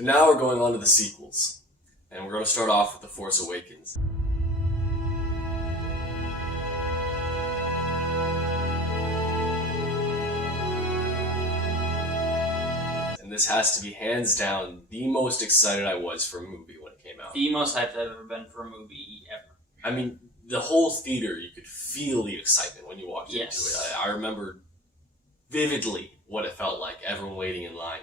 So now we're going on to the sequels, and we're going to start off with The Force Awakens. And this has to be hands down the most excited I was for a movie when it came out. The most hyped I've ever been for a movie ever. I mean, the whole theater, you could feel the excitement when you walked into it. I remember vividly what it felt like, everyone waiting in line,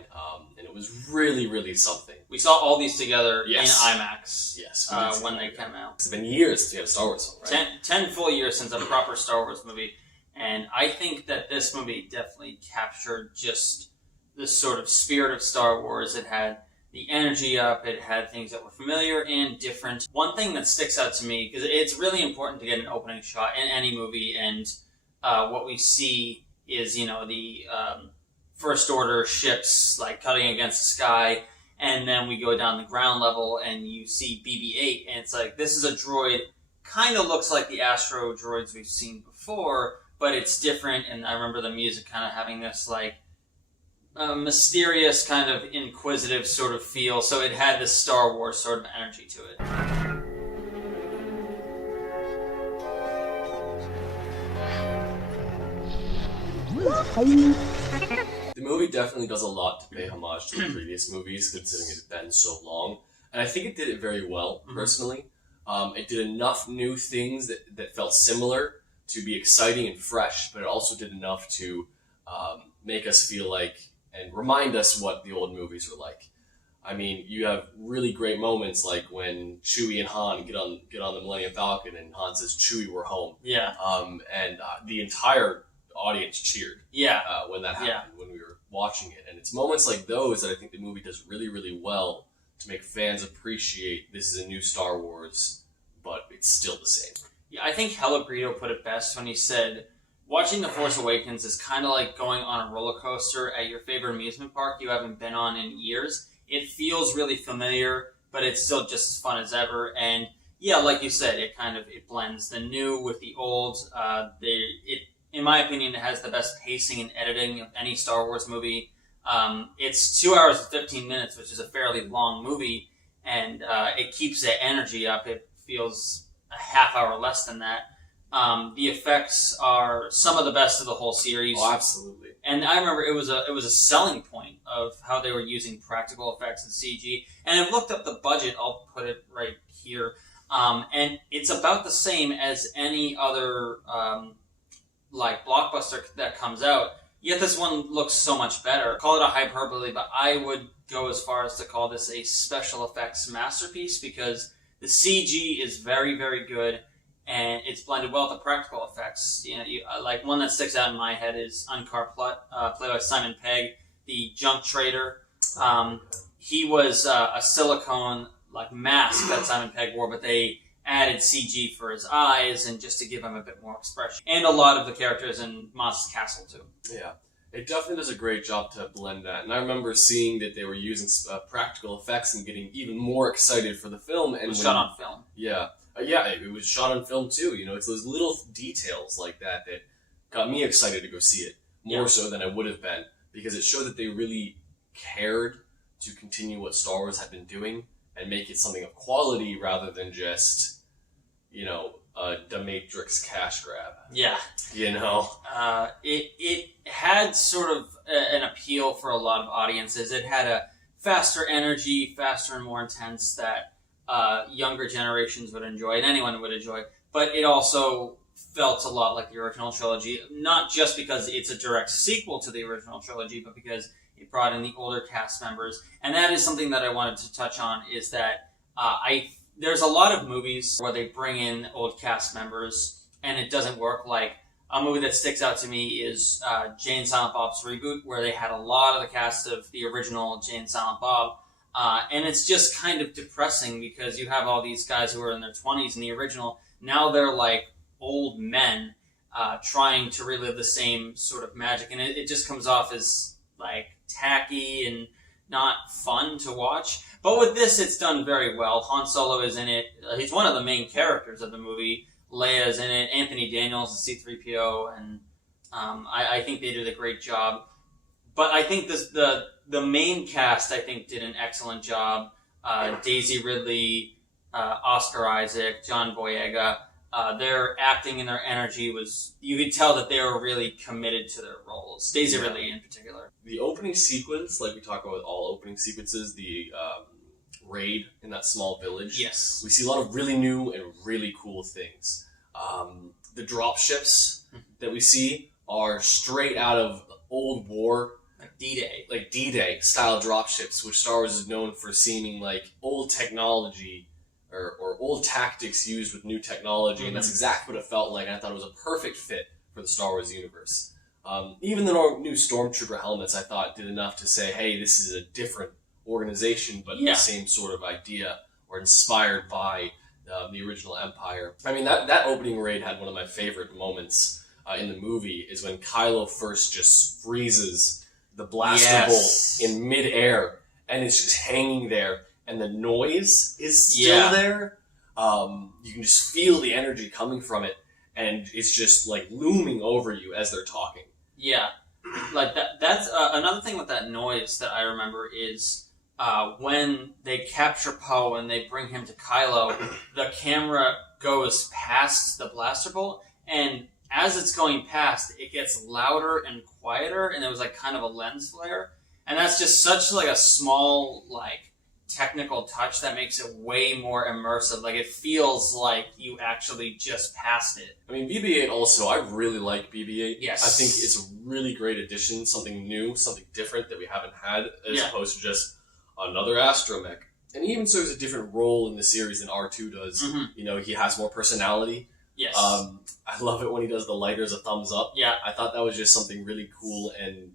and it was really, really something. We saw all these together in Yes, IMAX when they came out. It's been years since we had a Star Wars film, right? 10 full years since a proper Star Wars movie, and I think that this movie definitely captured just the sort of spirit of Star Wars. It had the energy up, it had things that were familiar and different. One thing that sticks out to me, because it's really important to get an opening shot in any movie, and what we see is, the First Order ships like cutting against the sky, and then we go down the ground level and you see BB-8, and it's like, this is a droid, kind of looks like the Astro droids we've seen before, but it's different, and I remember the music kind of having this like mysterious, kind of inquisitive sort of feel, so it had this Star Wars sort of energy to it. The movie definitely does a lot to pay homage to the previous movies, considering it's been so long, and I think it did it very well, personally. It did enough new things that felt similar to be exciting and fresh, but it also did enough to make us feel like, and remind us what the old movies were like. I mean, you have really great moments like when Chewie and Han get on the Millennium Falcon, and Han says, "Chewie, we're home." Yeah. And the entire audience cheered. Yeah. When that happened, when we were watching it, and it's moments like those that I think the movie does really, really well to make fans appreciate this is a new Star Wars, but it's still the same. Yeah, I think Hellegrito put it best when he said, watching The Force Awakens is kind of like going on a roller coaster at your favorite amusement park you haven't been on in years. It feels really familiar, but it's still just as fun as ever. And yeah, like you said, it blends the new with the old. In my opinion, it has the best pacing and editing of any Star Wars movie. It's 2 hours and 15 minutes, which is a fairly long movie, and it keeps the energy up. It feels a half hour less than that. The effects are some of the best of the whole series. Oh, absolutely. And I remember it was a selling point of how they were using practical effects and CG. And I've looked up the budget. I'll put it right here. And it's about the same as any other blockbuster that comes out. Yet this one looks so much better. Call it a hyperbole, but I would go as far as to call this a special effects masterpiece, because the CG is very, very good. And it's blended well with the practical effects. Like one that sticks out in my head is Unkar Plutt, played by Simon Pegg, the junk trader. He was a silicone mask that Simon Pegg wore, but they added CG for his eyes and just to give him a bit more expression. And a lot of the characters in Mos Castle too. Yeah. It definitely does a great job to blend that. And I remember seeing that they were using practical effects and getting even more excited for the film. And it was shot on film. Yeah. It was shot on film too. It's those little details like that got me excited to go see it, more so than I would have been, because it showed that they really cared to continue what Star Wars had been doing and make it something of quality rather than just, a Matrix cash grab. Yeah. It had sort of an appeal for a lot of audiences. It had a faster energy, faster and more intense that younger generations would enjoy, and anyone would enjoy. But it also felt a lot like the original trilogy, not just because it's a direct sequel to the original trilogy, but because it brought in the older cast members. And that is something that I wanted to touch on, is that there's a lot of movies where they bring in old cast members and it doesn't work. Like, a movie that sticks out to me is Jay and Silent Bob's Reboot, where they had a lot of the cast of the original Jay and Silent Bob. And it's just kind of depressing because you have all these guys who are in their 20s in the original. Now they're like old men trying to relive the same sort of magic. And it just comes off as like tacky and not fun to watch. But with this, it's done very well. Han Solo is in it. He's one of the main characters of the movie. Leia's in it. Anthony Daniels is C-3PO. And I think they did a great job. But I think the the main cast, I think, did an excellent job. Daisy Ridley, Oscar Isaac, John Boyega. Their acting and their energy was, you could tell that they were really committed to their roles. Daisy Ridley in particular. The opening sequence, like we talk about with all opening sequences, the raid in that small village. Yes. We see a lot of really new and really cool things. The drop ships that we see are straight out of old war. Like D-Day. Like D-Day style drop ships, which Star Wars is known for seeming like old technology or old tactics used with new technology, and that's exactly what it felt like, and I thought it was a perfect fit for the Star Wars universe. Even the new Stormtrooper helmets, I thought, did enough to say, hey, this is a different organization, but the same sort of idea, or inspired by the original Empire. I mean, that opening raid had one of my favorite moments in the movie, is when Kylo first just freezes the blaster bolt in midair, and it's just hanging there, and the noise is still there. You can just feel the energy coming from it, and it's just like looming over you as they're talking. Yeah, like that's another thing with that noise that I remember is when they capture Poe and they bring him to Kylo, the camera goes past the blaster bolt, and as it's going past, it gets louder and quieter, and there was like kind of a lens flare, and that's just such like a small like technical touch that makes it way more immersive. Like, it feels like you actually just passed it. I mean, BB-8 also, I really like BB-8. Yes. I think it's a really great addition, something new, something different that we haven't had, as opposed to just another astromech. And he even serves a different role in the series than R2 does. You know, he has more personality. Yes. I love it when he does the lighter as a thumbs up. Yeah. I thought that was just something really cool and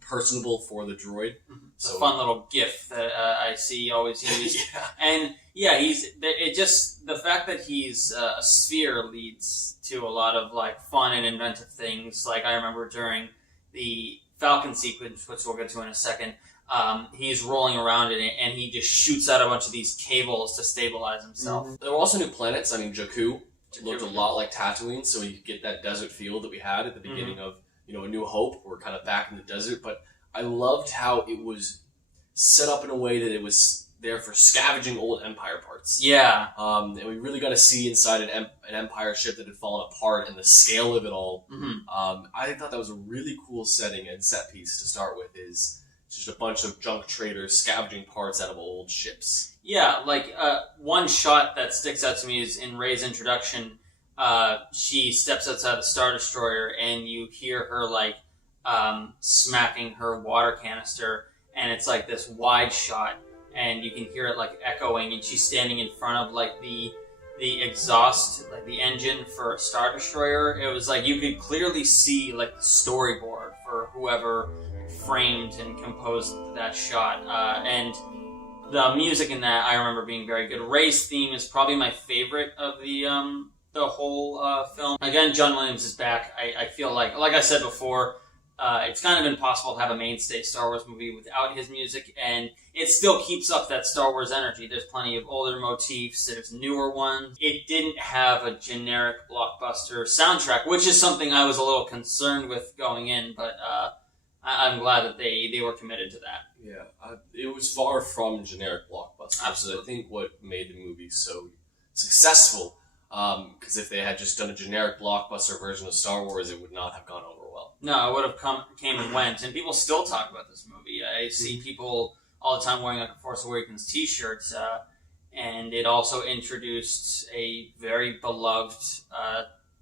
personable for the droid. It's a fun little gif that I see always used. And the fact that he's a sphere leads to a lot of like fun and inventive things. Like, I remember during the Falcon sequence, which we'll get to in a second, he's rolling around in it and he just shoots out a bunch of these cables to stabilize himself. There were also new planets. I mean, Jakku looked a lot like Tatooine, so you get that desert feel that we had at the beginning of, A New Hope. We're kind of back in the desert, but I loved how it was set up in a way that it was there for scavenging old Empire parts. Yeah. And we really got to see inside an Empire ship that had fallen apart and the scale of it all. I thought that was a really cool setting and set piece to start with, is just a bunch of junk traders scavenging parts out of old ships. Yeah, like one shot that sticks out to me is in Rey's introduction. She steps outside the Star Destroyer and you hear her like smacking her water canister, and it's like this wide shot and you can hear it like echoing, and she's standing in front of like the exhaust, like the engine for a Star Destroyer. It was like you could clearly see like the storyboard for whoever framed and composed that shot, and the music in that I remember being very good. Rey's theme is probably my favorite of the whole film. Again, John Williams is back. I feel like I said before, it's kind of impossible to have a mainstay Star Wars movie without his music, and it still keeps up that Star Wars energy. There's plenty of older motifs, there's newer ones. It didn't have a generic blockbuster soundtrack, which is something I was a little concerned with going in, but I'm glad that they were committed to that. Yeah, it was far from generic blockbuster. Absolutely. I think what made the movie so successful, because if they had just done a generic blockbuster version of Star Wars, it would not have gone over well. No, it would have came and went, and people still talk about this movie. I see people all the time wearing like a Force Awakens t-shirt, and it also introduced a very beloved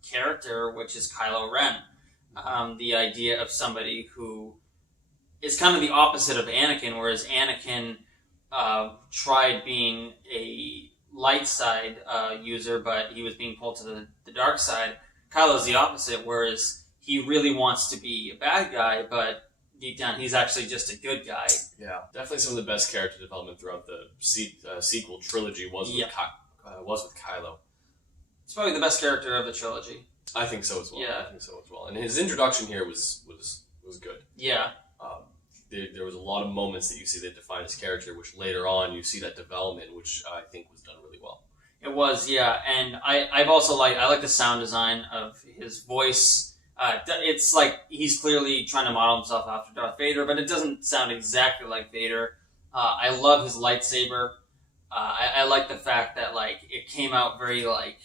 character, which is Kylo Ren. The idea of somebody who is kind of the opposite of Anakin, whereas Anakin tried being a light side user, but he was being pulled to the dark side. Kylo's the opposite, whereas he really wants to be a bad guy, but deep down he's actually just a good guy. Yeah, definitely some of the best character development throughout the sequel trilogy was with Kylo. It's probably the best character of the trilogy. I think so as well. Yeah. I think so as well. And his introduction here was good. Yeah. There was a lot of moments that you see that define his character, which later on you see that development, which I think was done really well. It was, yeah. And I've also I like the sound design of his voice. It's like he's clearly trying to model himself after Darth Vader, but it doesn't sound exactly like Vader. I love his lightsaber. I like the fact that like it came out very like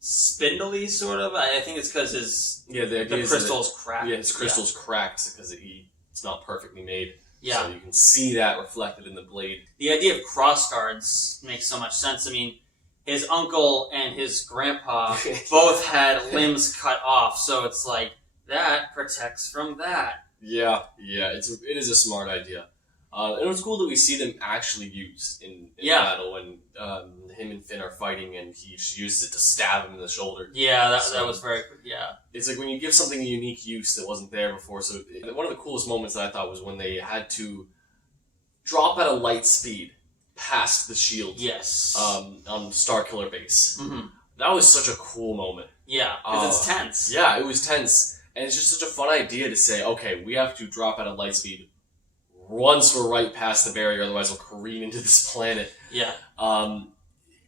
spindly, sort of. I think it's because the crystal's cracked. Yeah, his crystal's cracked because it's not perfectly made. Yeah. So you can see that reflected in the blade. The idea of cross guards makes so much sense. I mean, his uncle and his grandpa both had limbs cut off, so it's like that protects from that. Yeah, it is a smart idea. And it was cool that we see them actually used in battle when him and Finn are fighting and he uses it to stab him in the shoulder. Yeah, that was very good. Yeah. It's like when you give something a unique use that wasn't there before. So one of the coolest moments that I thought was when they had to drop at a light speed past the shield. Yes. On the Starkiller base. Mm-hmm. That was such a cool moment. Yeah, because it's tense. Yeah, it was tense. And it's just such a fun idea to say, okay, we have to drop at a light speed once we're right past the barrier, otherwise we'll careen into this planet. Yeah.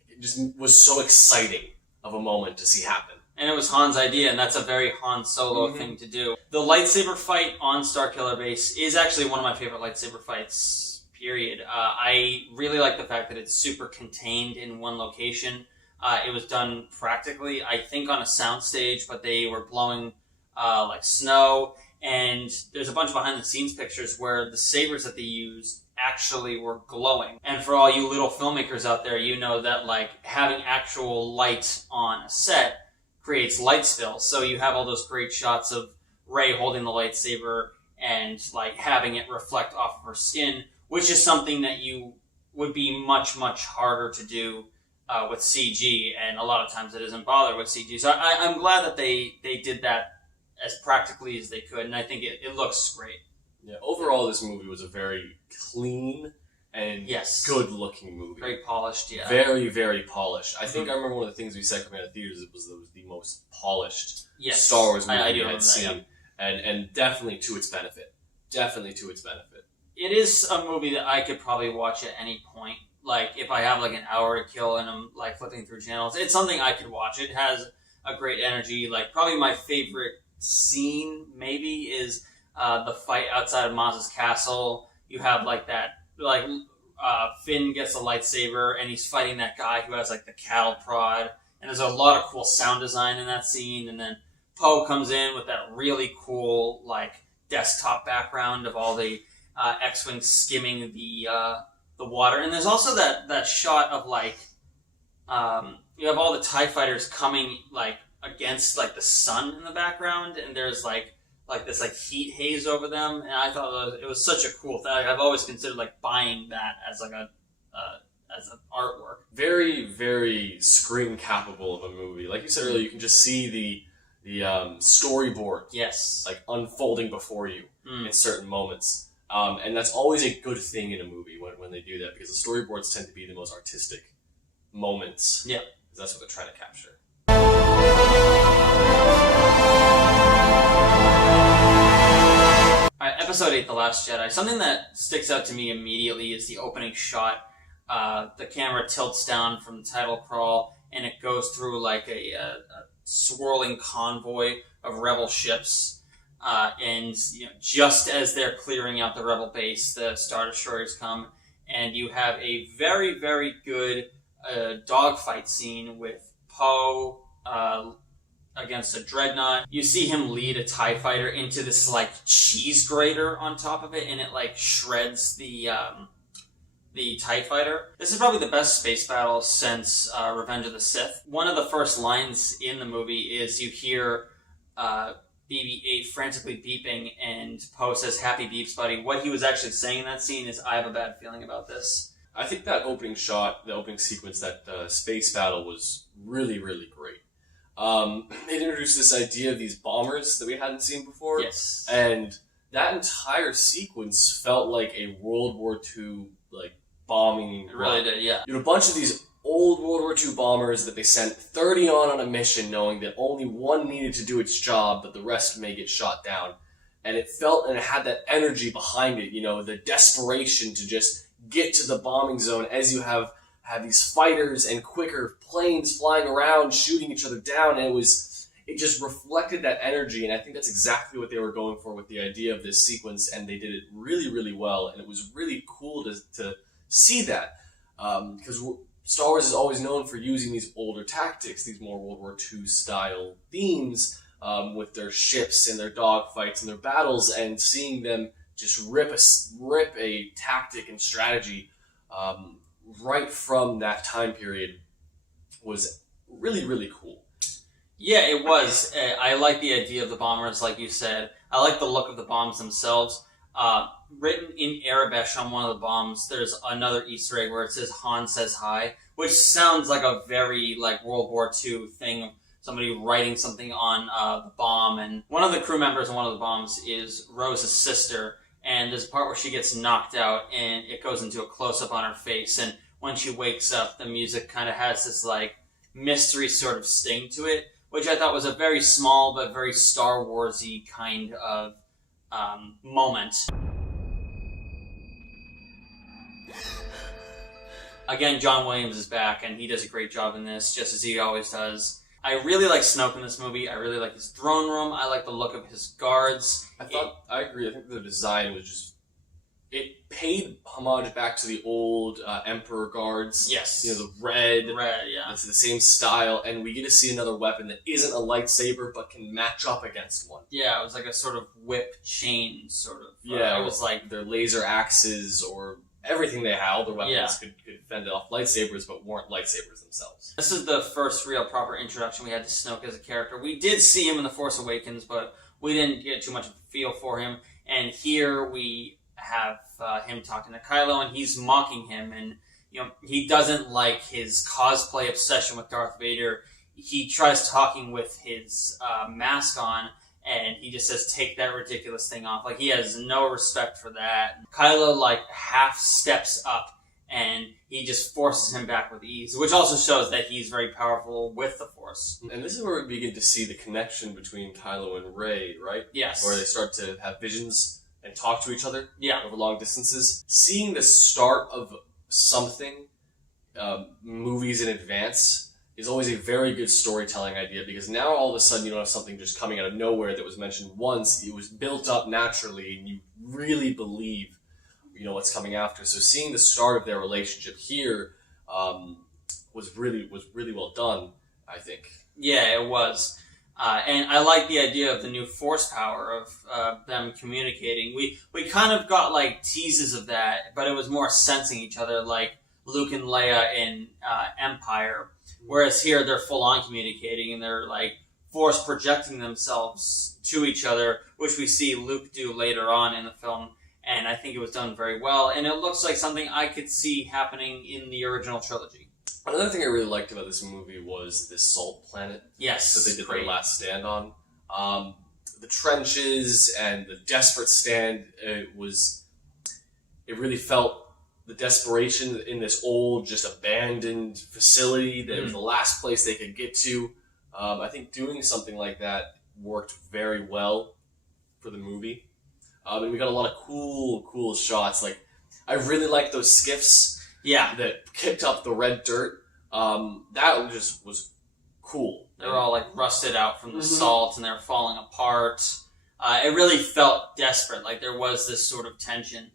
It just was so exciting of a moment to see happen. And it was Han's idea, and that's a very Han Solo thing to do. The lightsaber fight on Starkiller Base is actually one of my favorite lightsaber fights, period. I really like the fact that it's super contained in one location. It was done practically, I think, on a soundstage, but they were blowing like snow, and there's a bunch of behind-the-scenes pictures where the sabers that they used actually were glowing. And for all you little filmmakers out there, you know that like having actual light on a set creates light spill. So you have all those great shots of Rey holding the lightsaber and like having it reflect off of her skin, which is something that you would be much, much harder to do with CG, and a lot of times it isn't bothered with CG. So I'm glad that they did that as practically as they could, and I think it looks great. Yeah, overall this movie was a very clean and good-looking movie. Very polished, yeah. Very, very polished. I think I remember one of the things we said coming out of theaters, it was the most polished Star Wars movie we had seen. And definitely to its benefit. Definitely to its benefit. It is a movie that I could probably watch at any point. Like, if I have like an hour to kill and I'm like flipping through channels, it's something I could watch. It has a great energy. Like, probably my favorite scene maybe is the fight outside of Maz's castle. You have like that, like Finn gets a lightsaber and he's fighting that guy who has like the cattle prod, and there's a lot of cool sound design in that scene. And then Poe comes in with that really cool like desktop background of all the X-wings skimming the water. And there's also that shot of like you have all the TIE fighters coming like against like the sun in the background, and there's like this like heat haze over them, and I thought it was such a cool thing. I've always considered like buying that as like as an artwork. Very, very screen capable of a movie. Like you said earlier, you can just see the storyboard like unfolding before you in certain moments. And that's always a good thing in a movie when they do that, because the storyboards tend to be the most artistic moments. Yeah. Because that's what they're trying to capture. Alright, Episode 8, The Last Jedi. Something that sticks out to me immediately is the opening shot. The camera tilts down from the title crawl, and it goes through like a swirling convoy of rebel ships. And just as they're clearing out the rebel base, the Star Destroyers come, and you have a very, very good dogfight scene with Poe against a dreadnought. You see him lead a TIE fighter into this like cheese grater on top of it, and it like shreds the TIE fighter. This is probably the best space battle since Revenge of the Sith. One of the first lines in the movie is you hear BB-8 frantically beeping, and Poe says, "Happy beeps, buddy." What he was actually saying in that scene is, "I have a bad feeling about this." I think that opening shot, the opening sequence, that space battle was really, really great. It introduced this idea of these bombers that we hadn't seen before. Yes. And that entire sequence felt like a World War II like bombing. It really did, yeah. You had a bunch of these old World War II bombers that they sent 30 on a mission, knowing that only one needed to do its job, but the rest may get shot down. And it felt, and it had that energy behind it, the desperation to just get to the bombing zone as you have these fighters and quicker planes flying around, shooting each other down. And it just reflected that energy, and I think that's exactly what they were going for with the idea of this sequence, and they did it really, really well, and it was really cool to see that, because Star Wars is always known for using these older tactics, these more World War II style themes, with their ships and their dogfights and their battles, and seeing them just rip a tactic and strategy right from that time period was really, really cool. Yeah, it was. I like the idea of the bombers, like you said. I like the look of the bombs themselves. Written in Arabic on one of the bombs, there's another Easter egg where it says Han says hi, which sounds like a very like World War II thing. Somebody writing something on the bomb, and one of the crew members on one of the bombs is Rose's sister, and there's a part where she gets knocked out, and it goes into a close-up on her face, and when she wakes up, the music kind of has this like mystery sort of sting to it, which I thought was a very small but very Star Wars-y kind of moment. Again, John Williams is back, and he does a great job in this, just as he always does. I really like Snoke in this movie. I really like his throne room. I like the look of his guards. I agree. I think the design was just... It paid homage back to the old Emperor guards. Yes. You know, the red. Yeah. It's the same style, and we get to see another weapon that isn't a lightsaber, but can match up against one. Yeah, it was like a sort of whip chain, sort of. Yeah, it was like... their laser axes, or everything they had. All their weapons could fend off lightsabers, but weren't lightsabers themselves. This is the first real proper introduction we had to Snoke as a character. We did see him in The Force Awakens, but we didn't get too much of a feel for him. And here we have him talking to Kylo, and he's mocking him, and you know he doesn't like his cosplay obsession with Darth Vader. He tries talking with his mask on, and he just says, "Take that ridiculous thing off." Like, he has no respect for that. Kylo like half steps up, and he just forces him back with ease, which also shows that he's very powerful with the Force. And this is where we begin to see the connection between Kylo and Rey, right? Yes. Where they start to have visions and talk to each other over long distances. Seeing the start of something, movies in advance, is always a very good storytelling idea, because now all of a sudden you don't have something just coming out of nowhere that was mentioned once. It was built up naturally, and you really believe what's coming after. So seeing the start of their relationship here was really well done, I think. Yeah, it was. And I like the idea of the new force power of them communicating. We kind of got like teases of that, but it was more sensing each other, like Luke and Leia in Empire. Whereas here they're full on communicating, and they're like force projecting themselves to each other, which we see Luke do later on in the film. And I think it was done very well, and it looks like something I could see happening in the original trilogy. Another thing I really liked about this movie was this salt planet that they did their last stand on. The trenches and the desperate stand, it really felt the desperation in this old, just abandoned facility that it was the last place they could get to. I think doing something like that worked very well for the movie. And we got a lot of cool shots. Like, I really like those skiffs that kicked up the red dirt. That just was cool. They were all like rusted out from the salt, and they were falling apart. It really felt desperate, like there was this sort of tension.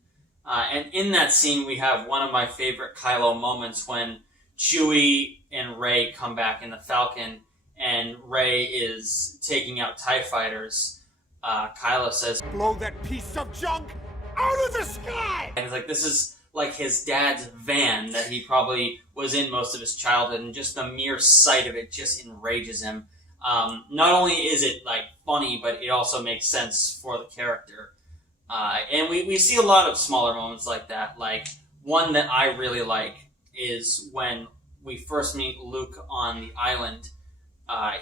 And in that scene, we have one of my favorite Kylo moments when Chewie and Rey come back in the Falcon, and Rey is taking out TIE fighters. Kylo says, "Blow that piece of junk out of the sky!" And it's like, this is like his dad's van that he probably was in most of his childhood, and just the mere sight of it just enrages him. Not only is it like funny, but it also makes sense for the character. And we see a lot of smaller moments like that. Like, one that I really like is when we first meet Luke on the island.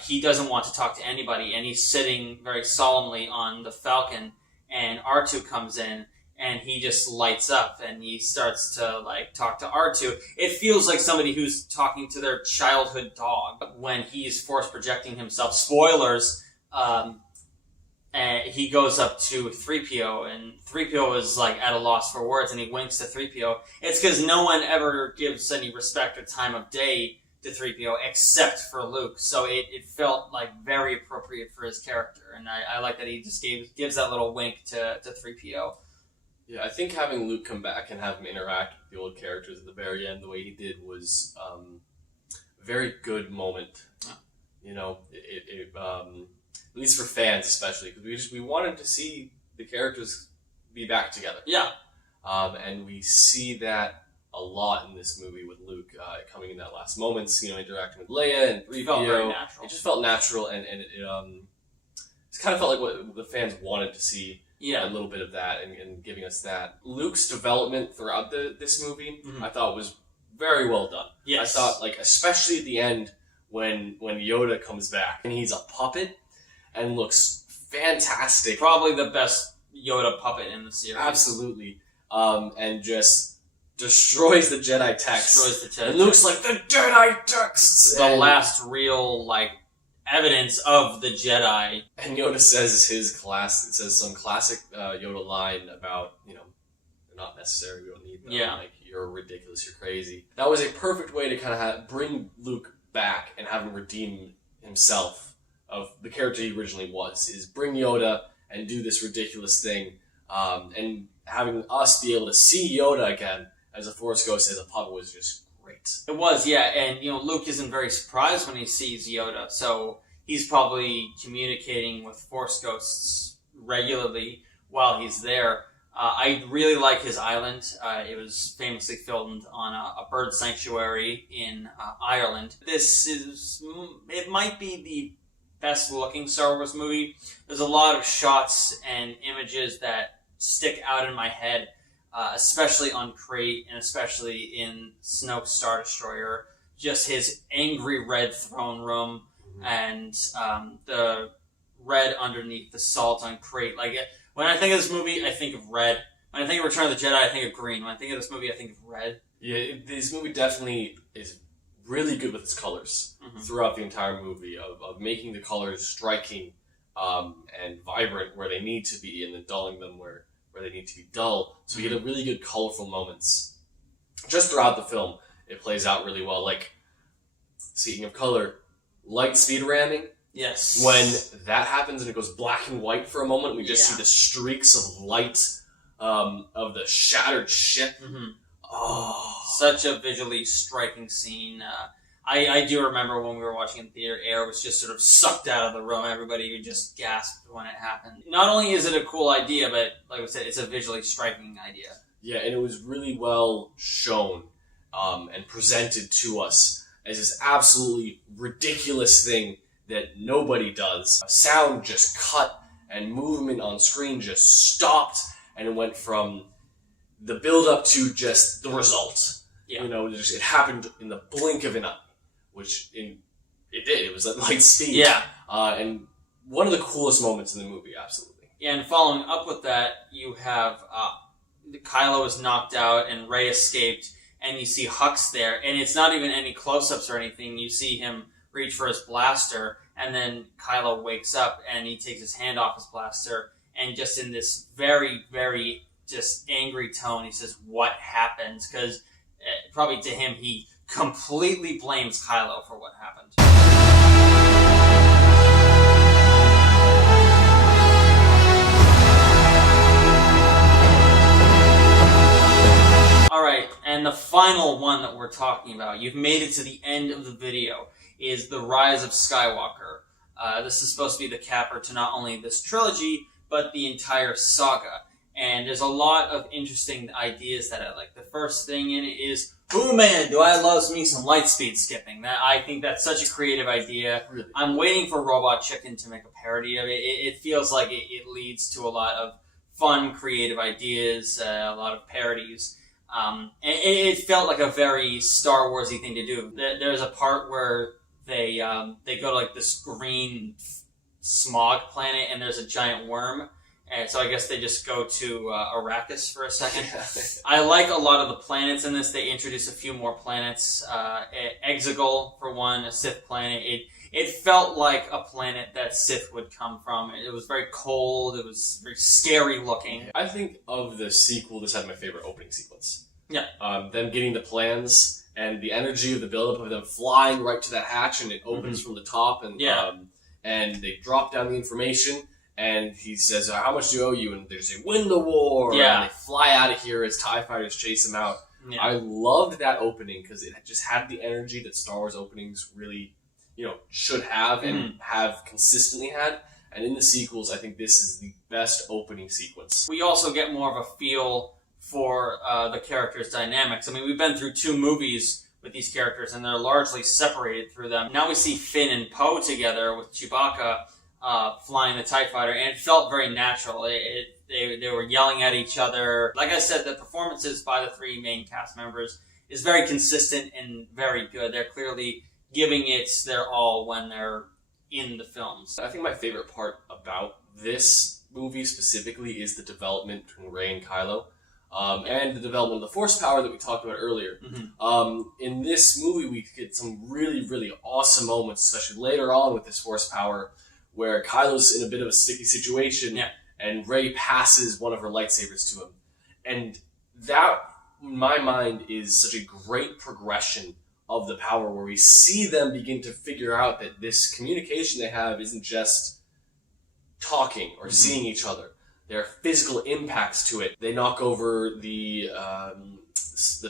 He doesn't want to talk to anybody, and he's sitting very solemnly on the Falcon, and R2 comes in, and he just lights up, and he starts to like talk to R2. It feels like somebody who's talking to their childhood dog when he's force projecting himself. Spoilers, and he goes up to 3PO, and 3PO is like at a loss for words, and he winks to 3PO. It's because no one ever gives any respect or time of day to 3PO except for Luke. So it felt like very appropriate for his character. And I like that he just gives that little wink to 3PO. Yeah, I think having Luke come back and have him interact with the old characters at the very end, the way he did, was a very good moment. Yeah. You know, at least for fans especially, because we wanted to see the characters be back together. Yeah. And we see that a lot in this movie with Luke coming in that last moments, you know, interacting with Leia and 3PO. It felt very natural. It just felt natural, and it kind of felt like what the fans wanted to see. Yeah. A little bit of that and giving us that. Luke's development throughout this movie, I thought was very well done. Yes. I thought, like, especially at the end when Yoda comes back and he's a puppet and looks fantastic. Probably the best Yoda puppet in the series. Absolutely. And just destroys the Jedi text. Destroys the Jedi and Luke's like, the Jedi texts! The last real, like, evidence of the Jedi. And Yoda says some classic Yoda line about, you know, they're not necessary, we don't need them. Yeah. Like, you're ridiculous, you're crazy. That was a perfect way to kind of bring Luke back and have him redeem himself of the character he originally was, is bring Yoda and do this ridiculous thing, and having us be able to see Yoda again as a Force Ghost, as a puppet, was just great. It was, yeah, and, you know, Luke isn't very surprised when he sees Yoda, so he's probably communicating with Force Ghosts regularly while he's there. I really like his island. It was famously filmed on a bird sanctuary in Ireland. It might be the best looking Star Wars movie. There's a lot of shots and images that stick out in my head, especially on Crate and especially in Snoke's Star Destroyer. Just his angry red throne room and the red underneath the salt on Crate. Like, when I think of this movie, I think of red. When I think of Return of the Jedi, I think of green. When I think of this movie, I think of red. Yeah, this movie definitely is really good with its colors throughout the entire movie, of making the colors striking and vibrant where they need to be, and then dulling them where they need to be dull. So you get a really good colorful moments. Just throughout the film, it plays out really well. Like, speaking of color, light speed ramming. Yes. When that happens and it goes black and white for a moment, we just see the streaks of light of the shattered ship. Oh, such a visually striking scene. I do remember when we were watching in theater, air was just sort of sucked out of the room. Everybody would just gasped when it happened. Not only is it a cool idea, but like I said, it's a visually striking idea. Yeah, and it was really well shown and presented to us as this absolutely ridiculous thing that nobody does. Sound just cut and movement on screen just stopped, and it went from the build-up to just the result. Yeah. You know, it happened in the blink of an eye, which it did. It was at light speed. Yeah. And one of the coolest moments in the movie, absolutely. Yeah, and following up with that, you have Kylo is knocked out and Rey escaped, and you see Hux there, and it's not even any close-ups or anything. You see him reach for his blaster, and then Kylo wakes up, and he takes his hand off his blaster, and just in this very, very just angry tone, he says, "What happened?" Because probably to him, he completely blames Kylo for what happened. Alright, and the final one that we're talking about, you've made it to the end of the video, is The Rise of Skywalker. This is supposed to be the capper to not only this trilogy, but the entire saga. And there's a lot of interesting ideas that I like. The first thing in it is, oh man, do I love me some lightspeed skipping. I think that's such a creative idea. Really? I'm waiting for Robot Chicken to make a parody of it. It feels like it leads to a lot of fun, creative ideas, a lot of parodies. And it felt like a very Star Wars-y thing to do. There's a part where they go to like this green smog planet, and there's a giant worm. And so I guess they just go to Arrakis for a second. I like a lot of the planets in this. They introduce a few more planets. Exegol, for one, a Sith planet. It felt like a planet that Sith would come from. It was very cold. It was very scary looking. I think of the sequel, this had my favorite opening sequence. Yeah. Them getting the plans and the energy of the buildup of them flying right to that hatch, and it opens from the top, and they drop down the information, and he says, "How much do you owe you?" And they say, "Win the war." And they fly out of here as TIE fighters chase them out. Yeah. I loved that opening because it just had the energy that Star Wars openings really, should have and have consistently had. And in the sequels, I think this is the best opening sequence. We also get more of a feel for the characters' dynamics. I mean, we've been through 2 movies with these characters, and they're largely separated through them. Now we see Finn and Poe together with Chewbacca flying the TIE Fighter, and it felt very natural. They were yelling at each other. Like I said, the performances by the 3 main cast members is very consistent and very good. They're clearly giving it their all when they're in the films. I think my favorite part about this movie specifically is the development between Rey and Kylo. And the development of the Force power that we talked about earlier. In this movie, we get some really, really awesome moments, especially later on with this Force power, where Kylo's in a bit of a sticky situation, and Rey passes one of her lightsabers to him. And that, in my mind, is such a great progression of the power, where we see them begin to figure out that this communication they have isn't just talking or seeing each other. There are physical impacts to it. They knock over the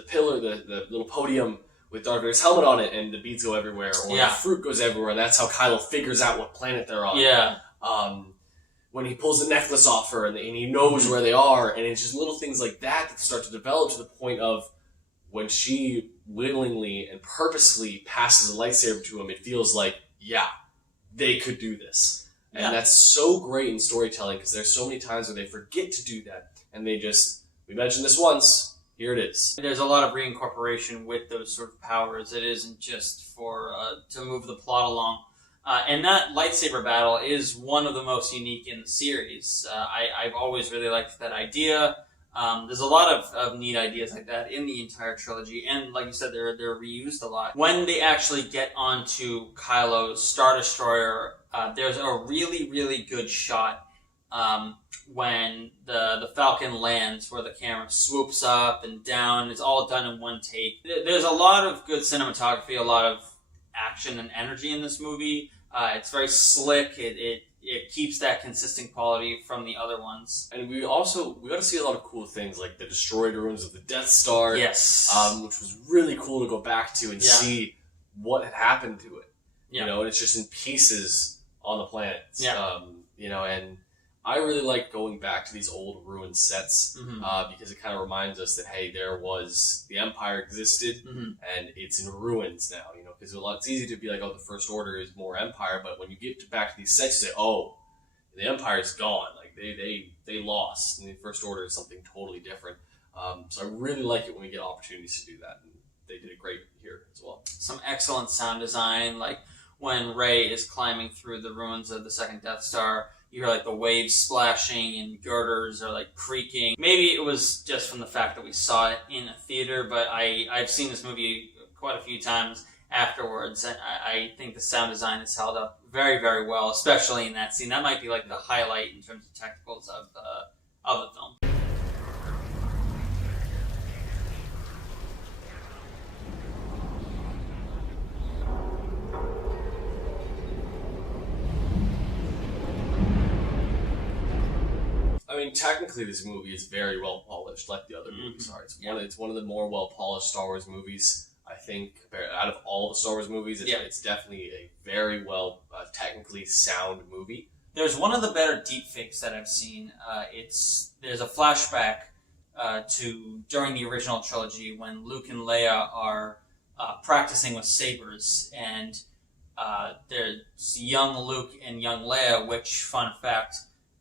pillar, the little podium with Darth Vader's helmet on it, and the beads go everywhere, or the fruit goes everywhere, and that's how Kylo figures out what planet they're on. When he pulls the necklace off her, and he knows where they are, and it's just little things like that that start to develop to the point of when she willingly and purposely passes a lightsaber to him, it feels like, they could do this. And that's so great in storytelling, because there's so many times where they forget to do that, and we mentioned this once, here it is. There's a lot of reincorporation with those sort of powers. It isn't just for to move the plot along. And that lightsaber battle is one of the most unique in the series. I've always really liked that idea. There's a lot of neat ideas like that in the entire trilogy, and like you said, they're reused a lot. When they actually get onto Kylo's Star Destroyer, there's a really, really good shot when the Falcon lands, where the camera swoops up and down. It's all done in one take. There's a lot of good cinematography, a lot of action and energy in this movie. It's very slick. It keeps that consistent quality from the other ones. And we got to see a lot of cool things, like the destroyed ruins of the Death Star. Yes. Which was really cool to go back to and see what had happened to it. And it's just in pieces on the planet. And I really like going back to these old ruined sets because it kind of reminds us that, hey, the Empire existed and it's in ruins now, because it's easy to be like, oh, the First Order is more Empire, but when you get back to these sets, you say, oh, the Empire's gone. Like, they lost, and the First Order is something totally different. So I really like it when we get opportunities to do that, and they did it great here as well. Some excellent sound design, like when Rey is climbing through the ruins of the second Death Star, you hear like the waves splashing and girders are like creaking. Maybe it was just from the fact that we saw it in a theater, but I've seen this movie quite a few times afterwards, and I think the sound design is held up very, very well, especially in that scene. That might be like the highlight in terms of technicals of the film. I mean, technically, this movie is very well polished, like the other movies are. It's one of the more well polished Star Wars movies. I think out of all the Star Wars movies, it's definitely a very well technically sound movie. There's one of the better deepfakes that I've seen. There's a flashback to during the original trilogy when Luke and Leia are practicing with sabers, and there's young Luke and young Leia, which, fun fact,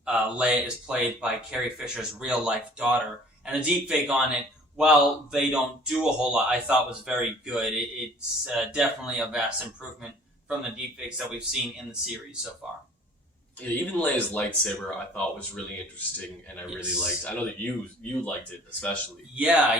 Leia is played by Carrie Fisher's real-life daughter. And the deepfake on it, while they don't do a whole lot, I thought was very good. It's definitely a vast improvement from the deepfakes that we've seen in the series so far. Yeah, even Leia's lightsaber I thought was really interesting, and I really liked. I know that you liked it especially. Yeah.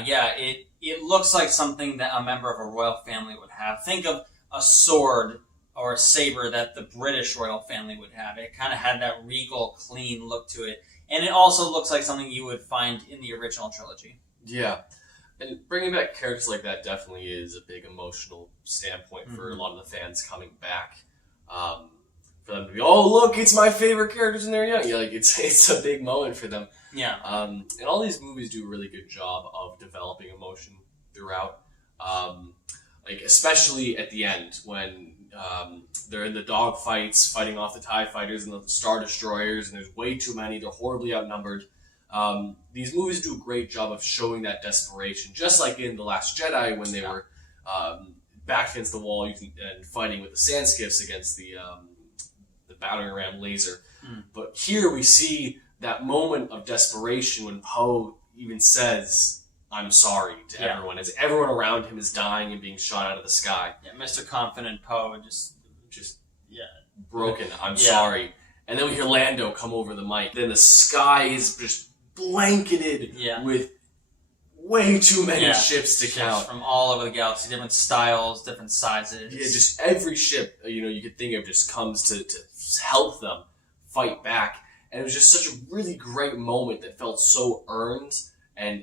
It looks like something that a member of a royal family would have. Think of a sword or a saber that the British royal family would have. It kind of had that regal, clean look to it. And it also looks like something you would find in the original trilogy. Yeah. And bringing back characters like that definitely is a big emotional standpoint for a lot of the fans coming back. For them to be, oh look, it's my favorite characters and they're young. Yeah, like it's a big moment for them. Yeah. And all these movies do a really good job of developing emotion throughout. Like especially at the end when they're in the dog fights, fighting off the TIE fighters and the Star Destroyers, and there's way too many. They're horribly outnumbered. These movies do a great job of showing that desperation, just like in The Last Jedi when they were back against the wall and fighting with the sand skiffs against the battering ram laser. But here we see that moment of desperation when Poe even says, I'm sorry to everyone, as everyone around him is dying and being shot out of the sky. Yeah, Mr. Confident Poe just broken. I'm sorry. And then we hear Lando come over the mic. Then the sky is just blanketed with way too many ships to count. From all over the galaxy, different styles, different sizes. Yeah, just every ship, you could think of just comes to help them fight back. And it was just such a really great moment that felt so earned and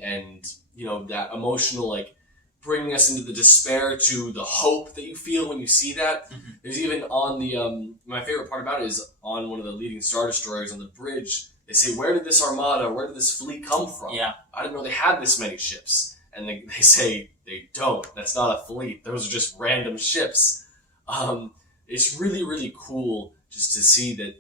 that emotional, like, bringing us into the despair to the hope that you feel when you see that. There's even on the, my favorite part about it is on one of the leading Star Destroyers on the bridge, they say, where did this armada, where did this fleet come from? Yeah. I didn't know they had this many ships. And they say, they don't. That's not a fleet. Those are just random ships. It's really, really cool just to see that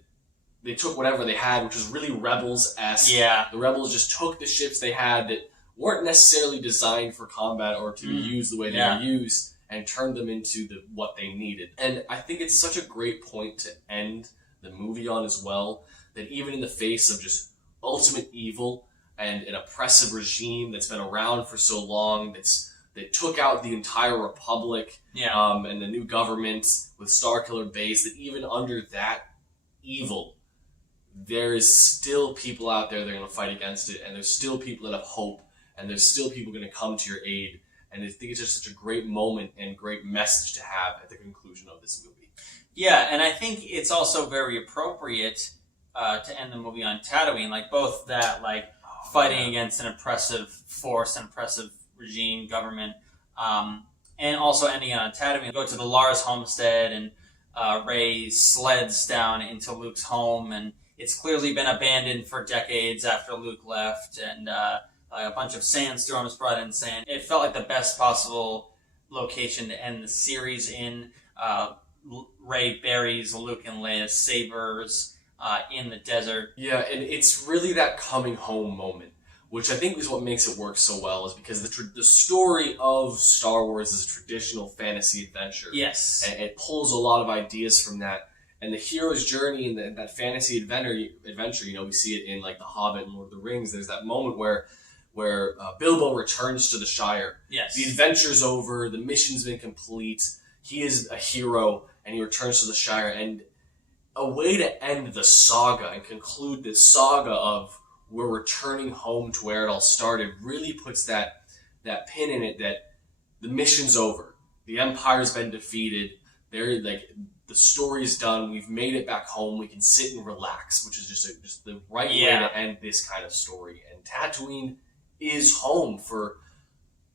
they took whatever they had, which was really Rebels-esque. Yeah. The Rebels just took the ships they had that weren't necessarily designed for combat or to be used the way they were used and turned them into what they needed. And I think it's such a great point to end the movie on as well, that even in the face of just ultimate evil and an oppressive regime that's been around for so long, that took out the entire Republic and the new government with Starkiller Base, that even under that evil, there is still people out there that are going to fight against it, and there's still people that have hope, and there's still people going to come to your aid. And I think it's just such a great moment and great message to have at the conclusion of this movie. Yeah, and I think it's also very appropriate to end the movie on Tatooine, like both that, like fighting against an oppressive force, an oppressive regime, government, and also ending on Tatooine. Go to the Lars homestead, and Rey sleds down into Luke's home, and it's clearly been abandoned for decades after Luke left, and a bunch of sandstorms brought in sand. It felt like the best possible location to end the series in. Rey buries Luke and Leia's sabers in the desert. Yeah, and it's really that coming home moment, which I think is what makes it work so well, is because the story of Star Wars is a traditional fantasy adventure. Yes. And it pulls a lot of ideas from that. And the hero's journey and that fantasy adventure, we see it in like The Hobbit and Lord of the Rings. There's that moment where Bilbo returns to the Shire. Yes. The adventure's over, the mission's been complete, he is a hero, and he returns to the Shire. And a way to end the saga and conclude this saga of we're returning home to where it all started really puts that pin in it that the mission's over. The Empire's been defeated. The story's done. We've made it back home. We can sit and relax, which is just the right way to end this kind of story. And Tatooine is home for,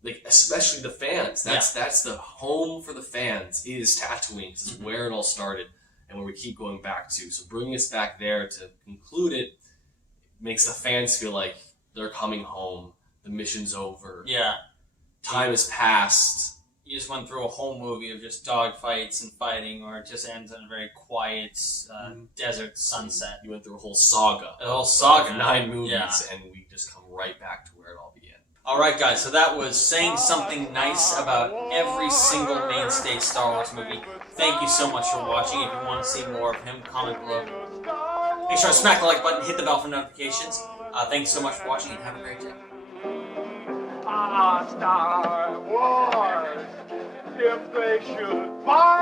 like, especially the fans. That's the home for the fans is Tatooine. This is where it all started and where we keep going back to. So bringing us back there to conclude it makes the fans feel like they're coming home. The mission's over. Yeah. Time has passed. You just went through a whole movie of just dogfights and fighting, or it just ends on a very quiet desert sunset. You went through a whole saga. A whole saga. 9 movies, and we just come right back to where it all began. Alright guys, so that was saying something nice about every single mainstay Star Wars movie. Thank you so much for watching. If you want to see more of him, comment below. Make sure to smack the like button, hit the bell for notifications. Thanks so much for watching, and have a great day. Star Wars, if they should find